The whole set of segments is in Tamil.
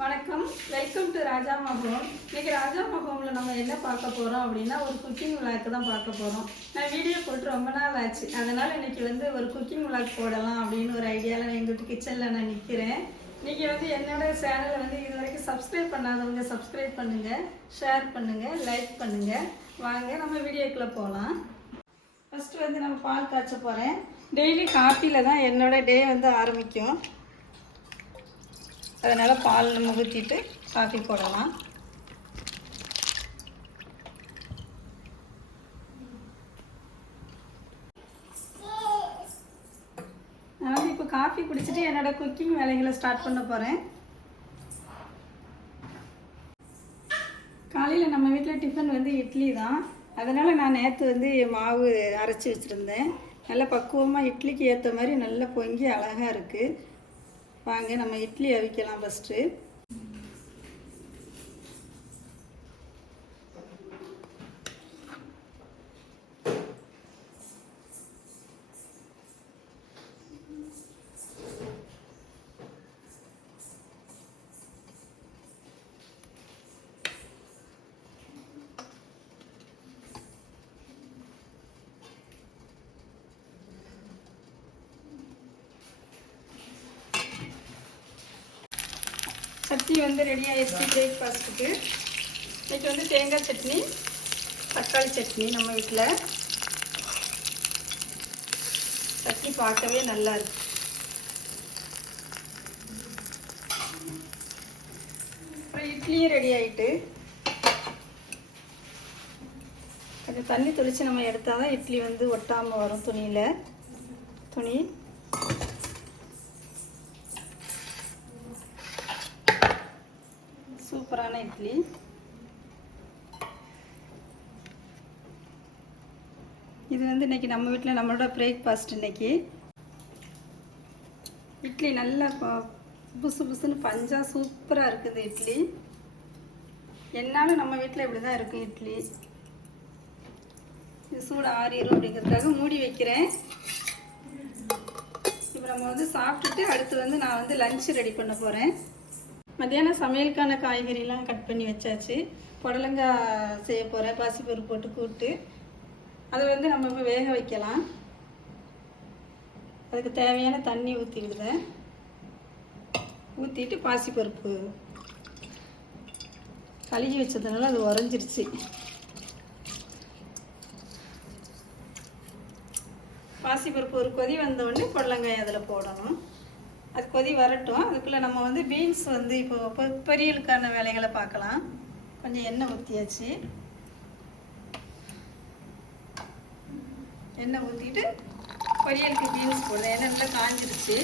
வணக்கம், வெல்கம் டு ராஜா மகம். இன்னைக்கு ராஜா மகம்ல நம்ம என்ன பார்க்க போறோம் அப்படின்னா ஒரு குக்கிங் விளாக் தான் பார்க்க போறோம். நான் வீடியோ போட்டு ரொம்ப நாள் ஆச்சு, அதனால இன்னைக்கு ஒரு குக்கிங் விளாக் போடலாம் அப்படின்னு ஒரு ஐடியாவில் எங்கள் கிச்சனில் நான் நிற்கிறேன். இன்னைக்கு என்னோட சேனலை இது வரைக்கும் சப்ஸ்கிரைப் பண்ணாதவங்க சப்ஸ்கிரைப் பண்ணுங்க, ஷேர் பண்ணுங்க, லைக் பண்ணுங்க. வாங்க நம்ம வீடியோக்குள்ளே போகலாம். ஃபர்ஸ்ட் நம்ம பால் காய்ச்ச போகிறேன். டெய்லி காஃபியில் தான் என்னோட டே ஆரம்பிக்கும். அதனால் பால் நம்ம ஊற்றிட்டு காஃபி போடலாம். நான் இப்போ காஃபி குடிச்சிட்டு என்னோட குக்கிங் வேலைகளை ஸ்டார்ட் பண்ண போகிறேன். காலையில் நம்ம வீட்டில் டிஃபன் இட்லி தான். அதனால் நான் நேற்று மாவு அரைச்சி வச்சுருந்தேன். நல்லா பக்குவமாக இட்லிக்கு ஏற்ற மாதிரி நல்லா பொங்கி அழகாக இருக்குது. வாங்க நம்ம இட்லி அவிக்கலாம். ஃபஸ்ட்டு சட்னி ரெடி ஆகிடுச்சு பிரேக்ஃபாஸ்ட்டுக்கு. இன்றைக்கி தேங்காய் சட்னி, தக்காளி சட்னி. நம்ம வீட்டில் சட்னி பார்க்கவே நல்லா இருக்கு. அப்புறம் இட்லியும் ரெடி ஆகிட்டு கொஞ்சம் தண்ணி தெளித்து நம்ம எடுத்தால் தான் இட்லி ஒட்டாமல் வரும் துணி. சூப்பரான இட்லி. இது இன்னைக்கு நம்ம வீட்டில் நம்மளோட பிரேக்ஃபாஸ்ட். இன்னைக்கு இட்லி நல்லா புசு புசுன்னு பஞ்சா சூப்பராக இருக்குது இட்லி. என்னாலும் நம்ம வீட்டில் இப்படி தான் இருக்கும் இட்லி. இது சூடு ஆறிடும் அப்படிங்கிறதுக்காக மூடி வைக்கிறேன். இப்போ நம்ம சாப்பிட்டுட்டு அடுத்து நான் லஞ்சு ரெடி பண்ண போகிறேன். மத்தியானம் சமையலுக்கான காய்கறிலாம் கட் பண்ணி வச்சாச்சு. புடலங்காய் செய்ய போகிறேன், பாசிப்பருப்பு போட்டு கூட்டு. அதை நம்ம இப்போ வேக வைக்கலாம். அதுக்கு தேவையான தண்ணி ஊற்றிடுதேன். ஊற்றிட்டு பாசிப்பருப்பு கழுகி வச்சதுனால அது உறைஞ்சிருச்சு. பாசிப்பருப்பு ஒரு கொதி வந்தோடனே புடலங்காய் அதில் போடணும். அது கொதி வரட்டும். அதுக்குள்ளே நம்ம பீன்ஸ் இப்போ பொரியலுக்கான வேலைகளை பார்க்கலாம். கொஞ்சம் எண்ணெய் ஊற்றியாச்சு. எண்ணெய் ஊற்றிட்டு பொரியலுக்கு பீன்ஸ் போடுறேன். எண்ணெய் நல்லா காஞ்சிருச்சு.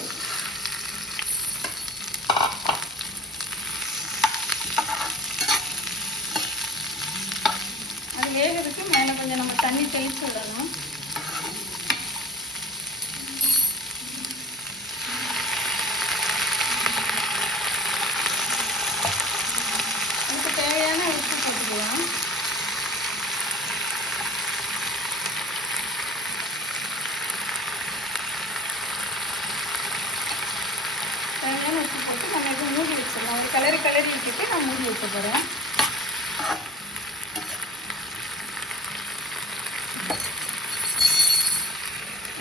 அது வேகிறதுக்கு மேலே கொஞ்சம் நம்ம தண்ணி தெளித்து விடணும். உப்பு போட்டுக்கலாம். தேவையான உப்பு போட்டு நம்ம இப்போ மூடி வச்சிடலாம். ஒரு கலரி விட்டுட்டு நான் மூடி வைக்க போகிறேன்.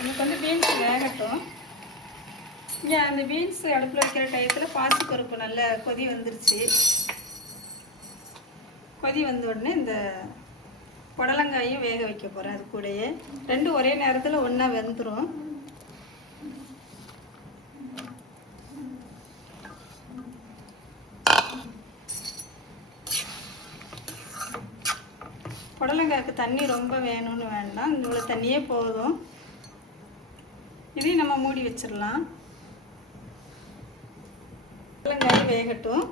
எனக்கு பீன்ஸ் வேகட்டும். இங்கே அந்த பீன்ஸ் அடுப்பில் வைக்கிற டயத்தில் பாசிப்பருப்பு நல்ல கொதி வந்துருச்சு. கொதி வந்த உடனே இந்த புடலங்காயும் வேக வைக்க போகிறேன். அது கூடயே ரெண்டும் ஒரே நேரத்தில் ஒன்றா வெந்துடும். புடலங்காய்க்கு தண்ணி ரொம்ப வேணும்னு வேண்டாம், இவ்வளோ தண்ணியே போதும். இதையும் நம்ம மூடி வச்சிடலாம். புடலங்காயும் வேகட்டும்.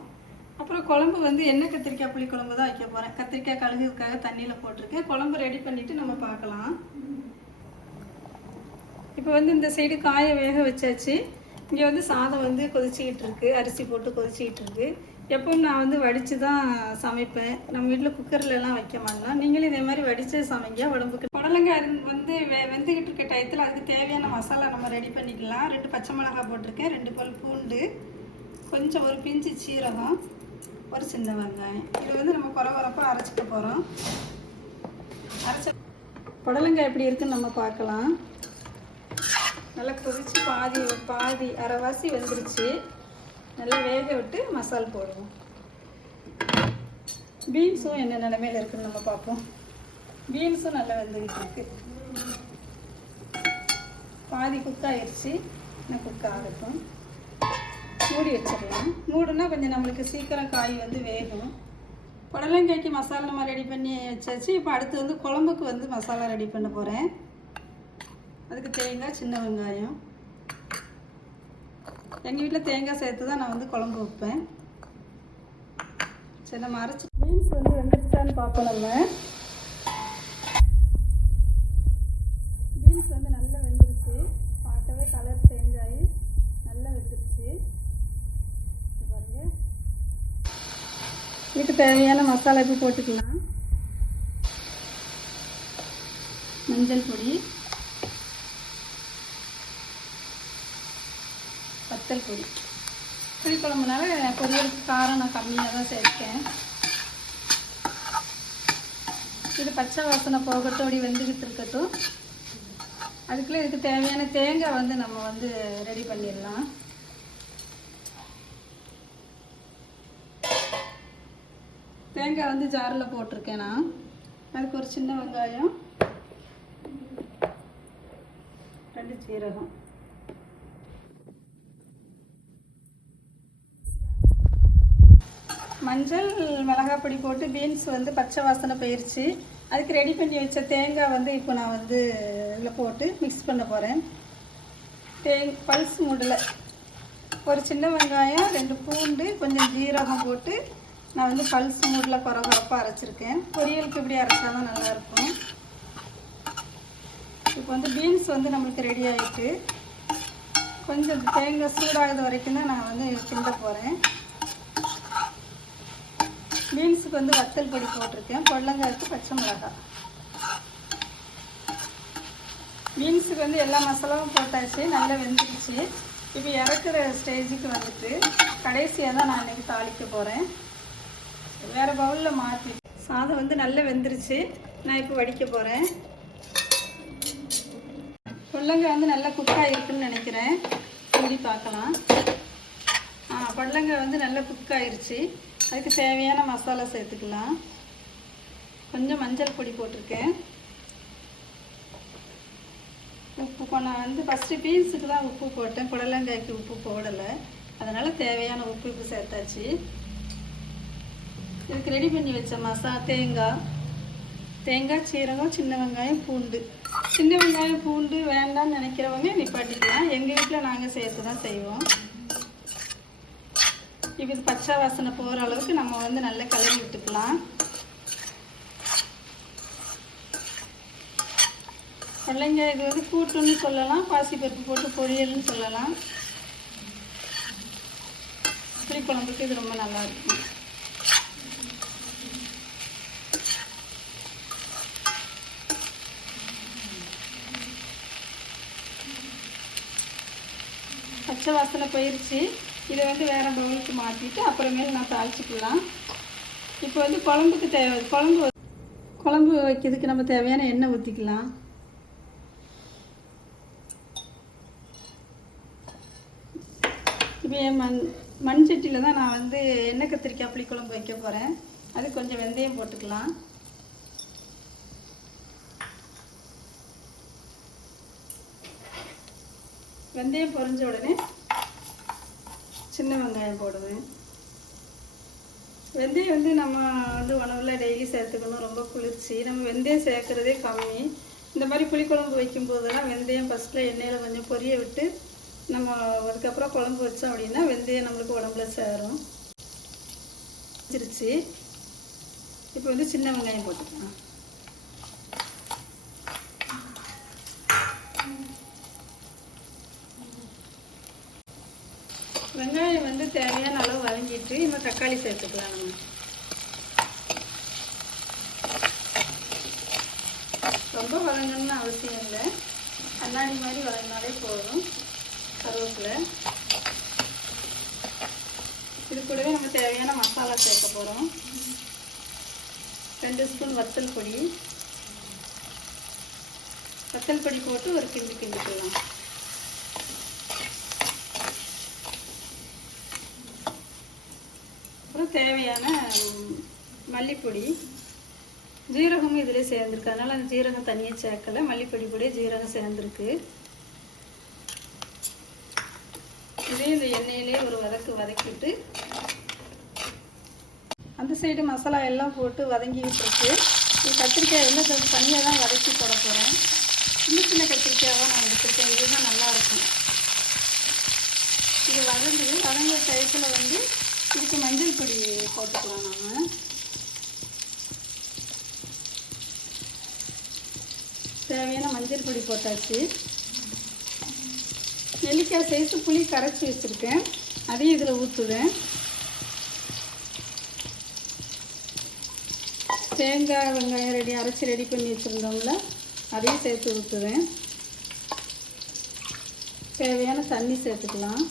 அப்புறம் குழம்பு எண்ணெய் கத்திரிக்காய் புளி குழம்பு தான் வைக்க போகிறேன். கத்திரிக்காய் கழுகுறதுக்காக தண்ணியில் போட்டிருக்கேன். குழம்பு ரெடி பண்ணிவிட்டு நம்ம பார்க்கலாம். இப்போ இந்த சைடு காயை வேக வச்சாச்சு. இங்கே சாதம் கொதிச்சிக்கிட்டு இருக்கு. அரிசி போட்டு கொதிச்சிக்கிட்டு இருக்கு. எப்பவும் நான் வடித்து தான் சமைப்பேன். நம்ம வீட்டில் குக்கர்லலாம் வைக்க மாட்டோம். நீங்களும் இதே மாதிரி வடித்து சமைங்க, உடம்புக்கு. புடலங்காய் வெந்துக்கிட்டு இருக்க டயத்தில் அதுக்கு தேவையான மசாலா நம்ம ரெடி பண்ணிக்கலாம். 2 பச்சை மிளகாய் போட்டிருக்கேன், 2 பல் பூண்டு, கொஞ்சம் ஒரு பிஞ்சு சீரகம், ஒரு சின்ன வெங்காயம். இது வந்து நம்ம கொரகொரப்பாக அரைச்சிக்க போகிறோம். புடலங்காய் எப்படி இருக்குன்னு நம்ம பார்க்கலாம். நல்லா கொதிச்சு பாதி அரைவாசி வெந்துருச்சு. நல்லா வேக விட்டு மசால் போடுவோம். பீன்ஸும் என்ன நிலைமையில் இருக்குன்னு நம்ம பார்ப்போம். பீன்ஸும் நல்லா வெந்துக்கிட்டு இருக்கு. பாதி குக் ஆயிடுச்சு. இன்னும் குக் ஆகட்டும். மூடி வச்சிடலாம். மூடுனா கொஞ்சம் நம்மளுக்கு சீக்கிரம் காய் வந்து வேகும். புடலங்காய்க்கு மசாலா நம்ம ரெடி பண்ணி வச்சாச்சு. இப்போ அடுத்து வந்து குழம்புக்கு வந்து மசாலா ரெடி பண்ண போகிறேன். அதுக்கு தேங்காய், சின்ன வெங்காயம். எங்கள் வீட்டில் தேங்காய் சேர்த்து தான் நான் வந்து குழம்பு வைப்பேன். சரி, நம்ம அரைச்சி பீன்ஸ் வந்து வெந்துருச்சான்னு பார்ப்போம். நம்ம பீன்ஸ் வந்து நல்லா வெந்துருச்சு. பார்க்கவே கலர் சேஞ்ச் ஆகி நல்லா வெந்துருச்சு. பாருங்க, இதுக்கு தேவையான மசாலா இப்போ போட்டுக்கலாம். மஞ்சள் பொடி, வத்தல் பொடி. புளிக்குழம்புனால பொரியலுக்கு காரம் நான் கம்மியாக தான் சேர்க்கேன். இது பச்சை வாசனை போகட்டும், அப்படி வெந்துக்கிட்டு இருக்கட்டும். அதுக்குள்ளே இதுக்கு தேவையான தேங்காய் வந்து நம்ம வந்து ரெடி பண்ணிடலாம். தேங்காய் வந்து ஜாரில் போட்டிருக்கேன் நான். அதுக்கு ஒரு சின்ன வெங்காயம், 2 சீரகம், மஞ்சள், மிளகாய் பொடி போட்டு பீன்ஸ் வந்து பச்சை வாசனை போயிடுச்சு. அதுக்கு ரெடி பண்ணி வச்ச தேங்காய் வந்து இப்போ நான் வந்து இதில் போட்டு மிக்ஸ் பண்ண போகிறேன். பல்ஸ் மூடில் ஒரு சின்ன வெங்காயம், 2 பூண்டு, கொஞ்சம் ஜீரகம் போட்டு நான் வந்து பல்ஸ் மூடில் கொரகொரப்பாக அரைச்சிருக்கேன். பொரியலுக்கு இப்படி அரைச்சா தான் நல்லாயிருக்கும். இப்போ வந்து பீன்ஸ் வந்து நம்மளுக்கு ரெடி ஆகிட்டு கொஞ்சம் தேங்காய் சூடாகுது வரைக்கும் தான் நான் வந்து கிண்ட போகிறேன். பீன்ஸுக்கு வந்து வத்தல் பொடி போட்டிருக்கேன். புடலங்காய்க்கு பச்சை மிளகாய். பீன்ஸுக்கு வந்து எல்லா மசாலாவும் போட்டாச்சு. நல்லா வெந்துடுச்சு. இப்போ இறக்குற ஸ்டேஜுக்கு வந்துட்டு கடைசியாக தான் நான் இன்றைக்கி தாளிக்க போகிறேன். வேறு பவுலில் மாற்றி சாதம் வந்து நல்லா வெந்துருச்சு. நான் இப்போ வடிக்க போகிறேன். புடலங்காய் வந்து நல்லா குக்காக இருக்குன்னு நினைக்கிறேன். மூடி பார்க்கலாம். புடலங்காய் வந்து நல்லா குக் ஆயிடுச்சு. அதுக்கு தேவையான மசாலா சேர்த்துக்கலாம். கொஞ்சம் மஞ்சள் பொடி போட்டிருக்கேன். உப்பு நான் வந்து ஃபஸ்ட்டு பீன்ஸுக்கு தான் உப்பு போட்டேன். புடலங்காய்க்கு உப்பு போடலை. அதனால் தேவையான உப்பு இப்போ சேர்த்தாச்சு. இதுக்கு ரெடி பண்ணி வச்ச தேங்காய், சீரகம், சின்ன வெங்காயம், பூண்டு. சின்ன வெங்காயம், பூண்டு வேண்டாம்னு நினைக்கிறவங்க நிப்பாட்டிக்கலாம். எங்கள் வீட்டில் நாங்கள் சேர்த்து தான் செய்வோம். இப்போ இது பச்சை வாசனை போகிற அளவுக்கு நம்ம வந்து நல்லா கலரி விட்டுக்கலாம். புடலங்காய் இது வந்து கூட்டுன்னு சொல்லலாம், பாசிப்பருப்பு போட்டு பொரியல்னு சொல்லலாம். புளிக்குழம்புக்கு இது ரொம்ப நல்லாயிருக்கும். பச்சை வாசனை போயிடுச்சு. இதை வந்து வேறு பவுலுக்கு மாற்றிட்டு அப்புறமேல் நான் தாளிச்சிக்கலாம். இப்போ வந்து குழம்புக்கு குழம்பு வைக்கிறதுக்கு நம்ம தேவையான எண்ணெய் ஊற்றிக்கலாம். இப்போ என் மண் சட்டியில் தான் நான் வந்து எண்ணெய் கத்திரிக்காய் புளிக்குழம்பு வைக்க போகிறேன். அது கொஞ்சம் வெந்தயம் போட்டுக்கலாம். வெந்தயம் பொரிஞ்ச உடனே சின்ன வெங்காயம் போடுவேன். வெந்தயம் வந்து நம்ம வந்து உணவில் டெய்லி சேர்த்துக்கணும். ரொம்ப குளிர்ச்சி. நம்ம வெந்தயம் சேர்க்குறதே கம்மி. இந்த மாதிரி புளிக்குழம்பு வைக்கும்போதெல்லாம் வெந்தயம் ஃபஸ்ட்டில் எண்ணெயில் கொஞ்சம் பொரிய விட்டு நம்ம அதுக்கப்புறம் குழம்பு வச்சோம் அப்படின்னா வெந்தயம் நம்மளுக்கு உடம்புல சேரும். வச்சிருச்சு. இப்போ வந்து சின்ன வெங்காயம் போட்டுக்கலாம். வெங்காயம் வந்து தேவையான அளவு வதங்கிட்டு நம்ம தக்காளி சேர்த்துக்கலாம். நம்ம ரொம்ப வதங்கணும்னு அவசியம் இல்லை. கண்ணாடி மாதிரி வதங்கினாலே போதும். கருவேப்பிலை, இது கூடவே நம்ம தேவையான மசாலா சேர்க்க போகிறோம். 2 ஸ்பூன் வத்தல் பொடி போட்டு ஒரு கிண்டிக்கலாம். அப்புறம் தேவையான மல்லிப்பொடி, ஜீரகமும் இதிலே சேர்ந்துருக்கு. அதனால் அந்த ஜீரகம் தனியாக சேர்க்கலை, மல்லிப்பொடி கூட ஜீரகம் சேர்ந்துருக்கு. இதே இந்த எண்ணெயிலே ஒரு வதக்கிட்டு அந்த சைடு மசாலா எல்லாம் போட்டு வதங்கிட்டு இருக்கு. இது கத்திரிக்காய் வந்து கொஞ்சம் தனியாக தான் வதக்கி போட போகிறேன். சின்ன கத்திரிக்காயாக நான் எடுத்துருக்கேன். இதுதான் நல்லாயிருக்கும். இது வதங்குற டயத்தில் வந்து இதுக்கு மஞ்சள் பொடி போட்டுக்கலாம். நம்ம தேவையான மஞ்சள் பொடி போட்டாச்சு. நெல்லிக்காய் சைஸு புளி கரைச்சி வச்சுருக்கேன், அதையும் இதில் ஊற்றுவேன். தேங்காய் வெங்காயம் அரைச்சி ரெடி பண்ணி வச்சுருந்தோம்ல, அதையும் சேர்த்து ஊற்றுவேன். தேவையான தண்ணி சேர்த்துக்கலாம்.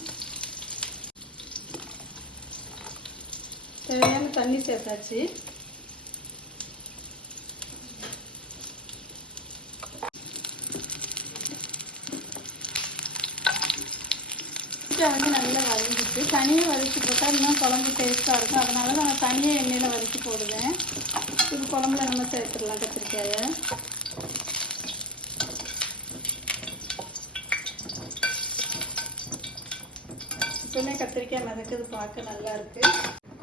தேவையான தண்ணி சேர்த்தாச்சு. வந்து நல்லா வதங்கிட்டு தனியாக வதக்கி போட்டால் இன்னும் குழம்பு டேஸ்ட்டாக இருக்கும். அதனால நான் தனியாக எண்ணெயில் வதக்கி போடுவேன். இது குழம்புல நம்ம சேர்த்துடலாம் கத்திரிக்காயை. இப்போமே கத்திரிக்காய் மிதக்குது, பார்க்க நல்லா இருக்குது.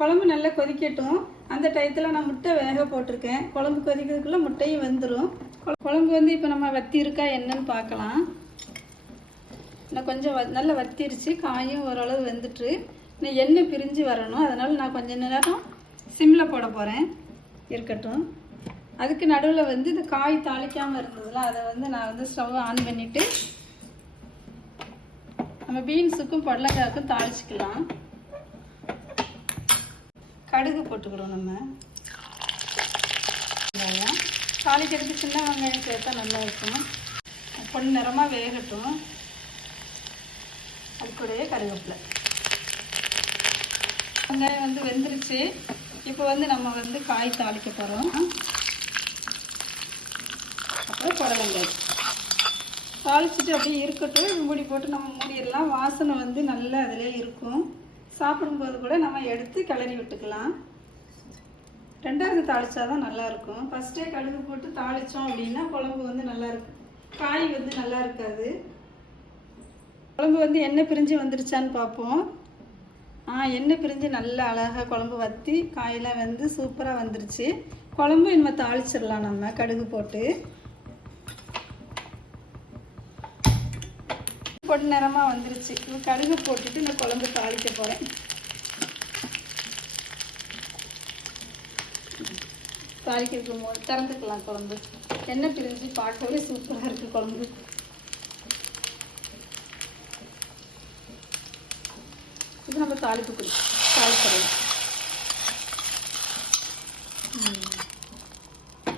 குழம்பு நல்லா கொதிக்கட்டும். அந்த டயத்தில் நான் முட்டை வேக போட்டிருக்கேன். குழம்பு கொதிக்கிறதுக்குள்ளே முட்டையும் வெந்துடும். குழம்பு வந்து இப்போ நம்ம வத்தி இருக்கா என்னன்னு பார்க்கலாம். நான் கொஞ்சம் நல்லா வத்திருச்சு, காயும் ஓரளவு வெந்துட்டு இன்னும் எண்ணெய் பிரிஞ்சு வரணும். அதனால் நான் கொஞ்சம் நேரம் சிம்மில் போட போகிறேன். இருக்கட்டும். அதுக்கு நடுவில் வந்து இந்த காய் தாளிக்காமல் இருந்ததில்ல, அதை வந்து நான் வந்து ஸ்டவ் ஆன் பண்ணிவிட்டு நம்ம பீன்ஸுக்கும் பொடலங்காய்க்கும் தாளிச்சிக்கலாம். கடுகு போட்டுக்கிறோம். நம்ம வெங்காயம் தாளிக்கிறதுக்கு சின்ன வெங்காயம் சேர்த்தா நல்லா இருக்கும். பொன் நிறமாக வேகட்டும். அது கூடவே கருவேப்பிலை. வெங்காயம் வந்து வெந்துருச்சு. இப்போ வந்து நம்ம வந்து காய் தாளிக்க போகிறோம். அப்புறம் புடலங்காய் தாளிச்சிட்டு அப்படியே இருக்கட்டும். மூடி போட்டு நம்ம மூடிடலாம். வாசனை வந்து நல்லா அதிலே இருக்கும். சாப்பிடும்போது கூட நம்ம எடுத்து கிளறி விட்டுக்கலாம். ரெண்டாவது தாளித்தா தான் நல்லாயிருக்கும். ஃபஸ்ட்டே கடுகு போட்டு தாளித்தோம் அப்படின்னா குழம்பு வந்து நல்லா இருக்கும், காய் வந்து நல்லா இருக்காது. குழம்பு வந்து எண்ணெய் பிரிஞ்சு வந்துருச்சான்னு பார்ப்போம். எண்ணெய் பிரிஞ்சு நல்லா அழகாக குழம்பு வற்றி காயெல்லாம் வந்து சூப்பராக வந்துருச்சு. குழம்பு இனிமேல் தாளிச்சிடலாம். நம்ம கடுகு போட்டு பொன் நிறமாக வந்துருச்சு. இப்போ கடுகு போட்டுட்டு நான் குழம்பு தாளிக்க போகிறேன். தாளிக்கிறதுக்கு போது திறந்துக்கலாம். குழம்பு எண்ணெய் பிரிஞ்சு பார்க்கவே சூப்பராக இருக்குது குழம்பு. இது நம்ம தாளிச்சிடலாம்.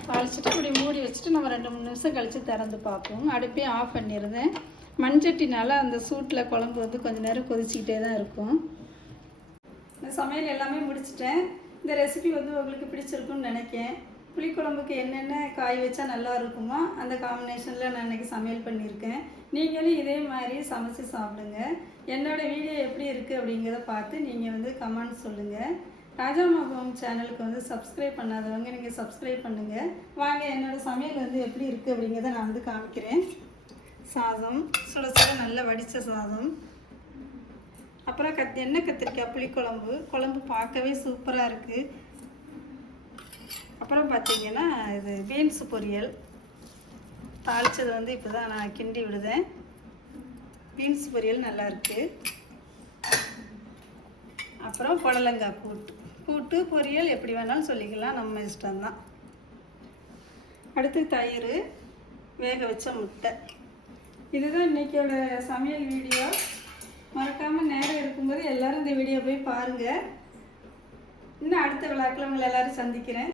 தாளிச்சிட்டு இப்படி மூடி வச்சுட்டு நம்ம 2-3 நிமிஷம் கழித்து திறந்து பார்ப்போம். அடுப்பையும் ஆஃப் பண்ணிடுறேன். மண்சட்டினால அந்த சூட்டில் குழம்பு வந்து கொஞ்சம் நேரம் கொதிச்சிக்கிட்டே தான் இருக்கும். இந்த சமையல் எல்லாமே முடிச்சிட்டேன். இந்த ரெசிபி வந்து உங்களுக்கு பிடிச்சிருக்குன்னு நினைக்கிறேன். புளிக்குழம்புக்கு என்னென்ன காய் வச்சா நல்லா இருக்குமோ அந்த காம்பினேஷனில் நான் இன்றைக்கி சமையல் பண்ணியிருக்கேன். நீங்களும் இதே மாதிரி சமைச்சு சாப்பிடுங்க. என்னோடய வீடியோ எப்படி இருக்குது அப்படிங்கிறத பார்த்து நீங்கள் வந்து கமெண்ட் சொல்லுங்கள். ராஜாம்மா ஹோம் சேனலுக்கு வந்து சப்ஸ்கிரைப் பண்ணாதவங்க நீங்கள் சப்ஸ்கிரைப் பண்ணுங்கள். வாங்க என்னோடய சமையல் வந்து எப்படி இருக்குது அப்படிங்கிறத நான் வந்து காமிக்கிறேன். சாதம் சுட சுட நல்ல வடித்த சாதம், அப்புறம் எண்ணெய் கத்திரிக்காய் புளிக்குழம்பு. குழம்பு பார்க்கவே சூப்பராக இருக்குது. அப்புறம் பார்த்திங்கன்னா இது பீன்ஸு பொரியல் தாளித்தது வந்து இப்போ தான் நான் கிண்டி விடுதேன். பீன்ஸ் பொரியல் நல்லாயிருக்கு. அப்புறம் புடலங்காய் கூட்டு பொரியல் எப்படி வேணாலும் சொல்லிக்கலாம், நம்ம இஷ்டம்தான். அடுத்து தயிர், வேக வச்ச முட்டை. இதுதான் இன்றைக்கியோட சமையல் வீடியோ. மறக்காமல் நேரம் இருக்கும்போது எல்லோரும் இந்த வீடியோ போய் பாருங்கள். இன்னும் அடுத்த விழாக்கள் உங்களை எல்லோரும் சந்திக்கிறேன்.